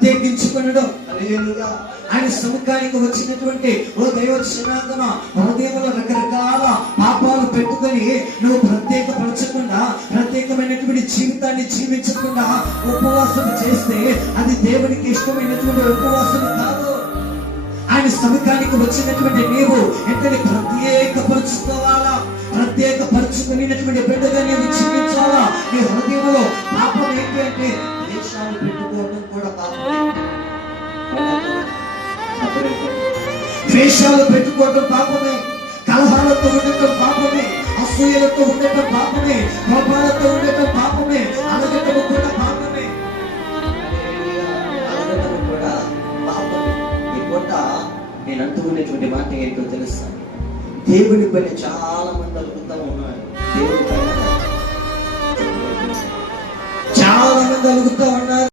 ప్రత్యేకించుకొనడం. హల్లెలూయా. ఆయన సముఖానికి వచ్చినటువంటి ఓ దైవ జనాంగమ, హృదయంలో రకరకాల పాపాలు పెట్టుకొని నువ్వు ప్రత్యేకపరచకుండా, ప్రత్యేకమైనటువంటి జీవితాన్ని జీవించకుండా ఉపవాసం చేస్తే అది దేవునికి ఇష్టమైనటువంటి ఉపవాసం కాదు. ఆయన సముఖానికి వచ్చినటువంటి నీవు ఎంతని ప్రత్యేకపరుచుకోవాలా, ప్రత్యేకపరుచుకునేటువంటి బిడ్డగా నీవు జీవించాలా. నీ హృదయంలో పాపం ఏంటి అంటే ద్వేషాలు పెట్టుకోవడం కూడా పాపమే. ద్వేషాలు పెట్టుకోవడం పాపమే, కలహాలతో ఉండటం పాపమే, అసూయలతో ఉండటం పాపమే, కోపాలతో ఉండటం పాపమే, అలగటం కూడా పాపమే. అలగటం కూడా పాపమే. ఈ పూట నేను అంటున్నటువంటి మాట ఏంటో తెలుసా? దేవుని పైన చాలా మంది అలుగుతా ఉన్నారు. దేవుని పైన చాలా మంది అలుగుతా ఉన్నారు.